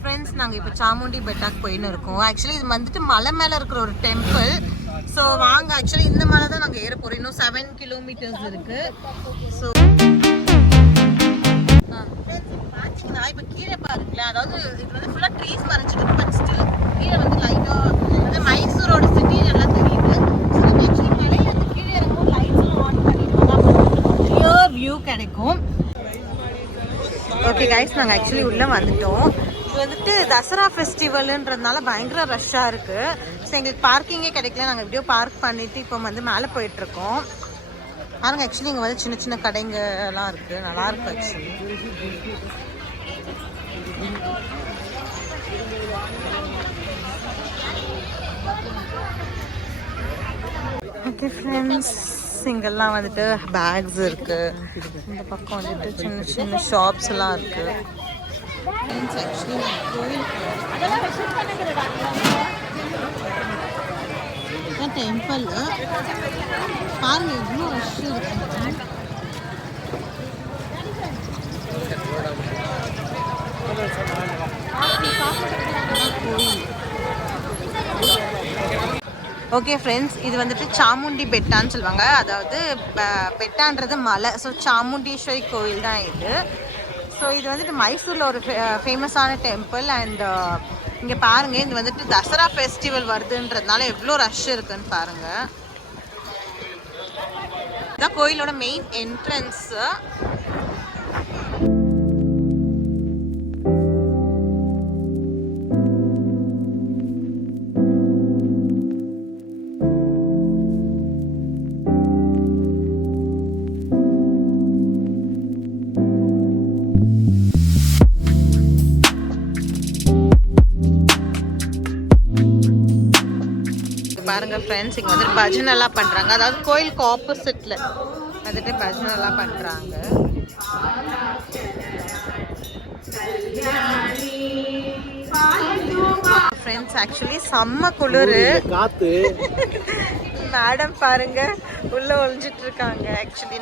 Friends, நாங்கள் இப்போ சாமுண்டி பெட்டாக்கு போயின்னு இருக்கோம். ஆக்சுவலி இது வந்துட்டு மலை மேலே இருக்கிற ஒரு டெம்பிள். ஸோ வாங்க, ஆக்சுவலி இந்த மலை தான் நாங்கள் ஏற போகிறோம். இன்னும் 7 கிலோமீட்டர்ஸ் இருக்குது. ஸோ பார்த்தீங்கன்னா இப்போ கீழே பாருங்களேன், அதாவது இது வந்து ஃபுல்லாக ட்ரீஸ் மறைச்சிட்டு, பட் ஸ்டில் கீழே வந்து லைட்டாக வந்து மைசூரோட சிட்டி நல்லா தெரியுது. ஸோ ஆக்சுவலி மலையில் வந்து கீழே இருக்கும் லைட்ஸ்லாம் ஆன் பண்ணிட்டு கிளியர் வியூ கிடைக்கும். ஓகே கைஸ், நாங்கள் ஆக்சுவலி உள்ளே வந்துட்டோம். இது வந்துட்டு தசரா ஃபெஸ்டிவலுன்றதுனால பயங்கர ரஷ்ஷாக இருக்குது. ஸோ எங்களுக்கு பார்க்கிங்கே கிடைக்கல. நாங்கள் எப்படியோ பார்க் பண்ணிவிட்டு இப்போ வந்து மேலே போயிட்டுருக்கோம். பாருங்க, ஆக்சுவலி இங்கே வந்து சின்ன சின்ன கடைங்க எல்லாம் இருக்குது. நல்லாயிருக்கு ஆக்சுவலி. ஓகே ஃப்ரெண்ட்ஸ், இங்கெல்லாம் வந்துட்டு பேக்ஸ் இருக்குது. இந்த பக்கம் வந்துட்டு சின்ன சின்ன ஷாப்ஸ் எல்லாம் இருக்குது. ஆக்சுவலி டெம்பிள் பாருங்க, எவ்வளோ ரஷ் இருக்கு. ஓகே ஃப்ரெண்ட்ஸ், இது வந்துட்டு சாமுண்டி பெட்டான்னு சொல்லுவாங்க. அதாவது பெட்டான்றது மலை. ஸோ சாமுண்டீஸ்வரி கோயில் தான் இது. ஸோ இது வந்துட்டு மைசூரில் ஒரு ஃபேமஸான டெம்பிள். அண்ட் இங்கே பாருங்கள், இது வந்துட்டு தசரா ஃபெஸ்டிவல் வருதுன்றதுனால எவ்வளோ ரஷ் இருக்குன்னு பாருங்கள். இதுதான் கோயிலோட மெயின் என்ட்ரன்ஸு. பாருங்க ஃப்ரெண்ட்ஸ், இங்கே வந்துட்டு பஜனெல்லாம் பண்ணுறாங்க. அதாவது கோயிலுக்கு ஆப்போசிட்டில் வந்துட்டு பஜனெல்லாம் பண்ணுறாங்க. ஃப்ரெண்ட்ஸ், ஆக்சுவலி செம்ம குளிர். காத்து மேடம் பாருங்க உள்ள ஒளிஞ்சிட்டு இருக்காங்க. Actually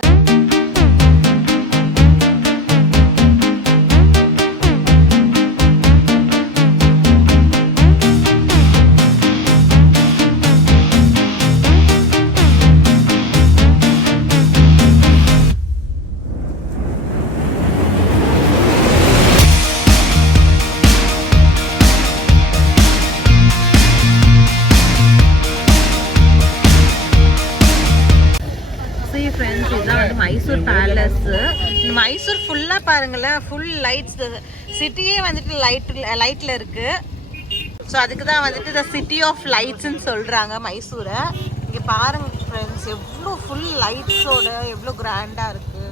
Mysore palace. மைசூர் ஃபுல்லாக பாருங்களேன், ஃபுல் லைட்ஸ். சிட்டியே வந்துட்டு லைட்டில் இருக்குது. ஸோ அதுக்கு தான் வந்துட்டு த சிட்டி ஆஃப் லைட்ஸ்ன்னு சொல்கிறாங்க மைசூரை. இங்கே பாருங்கள் ஃப்ரெண்ட்ஸ், எவ்வளோ ஃபுல் லைட்ஸோட எவ்வளோ கிராண்டாக இருக்குது.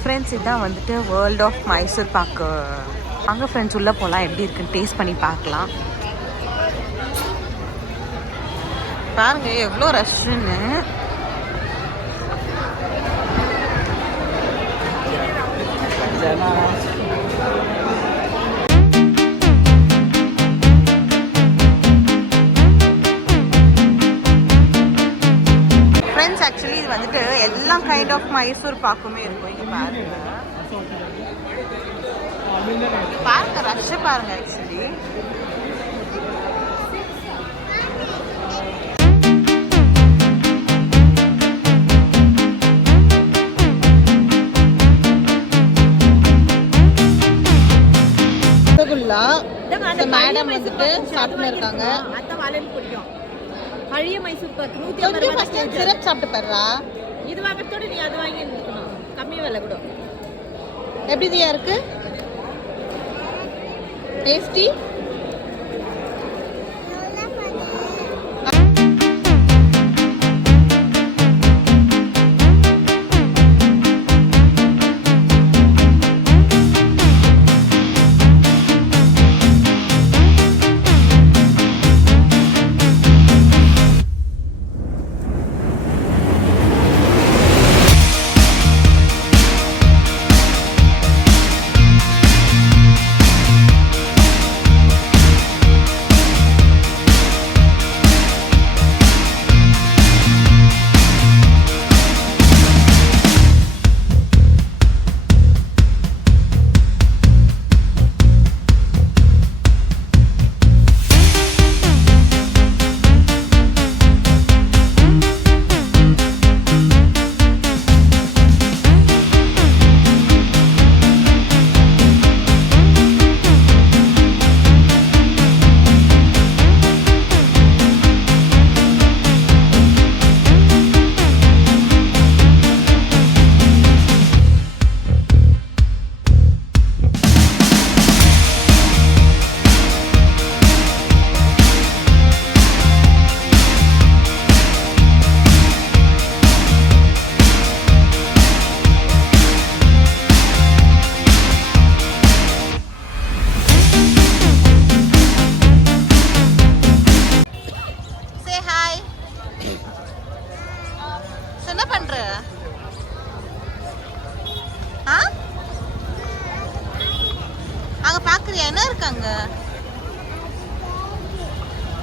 ஃப்ரெண்ட்ஸ், இதுதான் வந்துட்டு வேர்ல்ட் ஆஃப் மைசூர் பாக்கு. அங்கே ஃப்ரெண்ட்ஸ் உள்ளே போகலாம், எப்படி இருக்குன்னு டேஸ்ட் பண்ணி பார்க்கலாம். பாருங்க எவ்வளோ ரஷ்ஷுன்னு. ஃப்ரெண்ட்ஸ், ஆக்சுவலி இது வந்துட்டு எல்லா கைண்ட் ஆஃப் மைசூர் பாக்குமே இருக்கும். இங்கே பாருங்க, பாருங்க ரஷ் பாருங்க. ஆக்சுவலி மேடம் வந்துட்டு சாப்பிட்டு இருக்காங்க. பழைய மைசூர் பாக்கு 150 சிரப் சாப்பிட்டு பாருடா. இது வாங்கறதோட நீ அது வாங்கி இருக்கணும், கம்மி விலை கூட. எப்படி தியா இருக்கு? டேஸ்டி?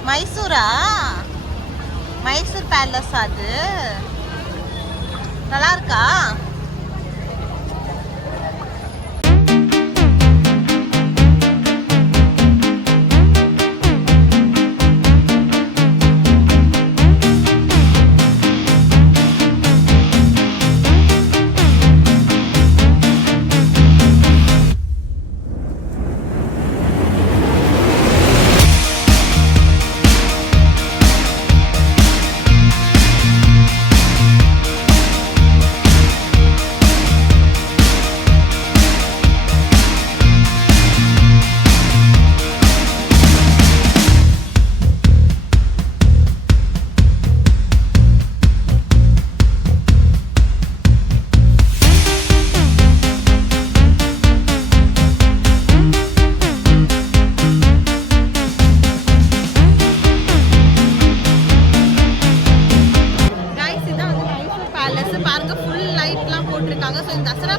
மைசூரா? மைசூர் பேலஸ் அது நல்லா இருக்கா?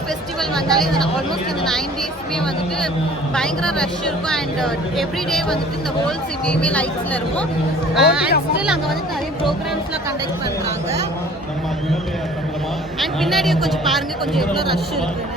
ஃபெஸ்டிவல் வந்தாலே இந்த ஆல்மோஸ்ட் இந்த 9 டேஸ்மே வந்துட்டு பயங்கர ரஷ் இருக்கும். அண்ட் எவ்ரிடே வந்துட்டு இந்த ஹோல் சிட்டியுமே லைட்ஸில் இருக்கும். அண்ட் ஸ்டில் அங்கே வந்துட்டு நிறைய ப்ரோக்ராம்ஸ்லாம் கண்டக்ட் பண்ணுறாங்க. அண்ட் பின்னாடியும் கொஞ்சம் பாருங்கள், கொஞ்சம் எவ்வளோ ரஷ் இருக்குன்னு.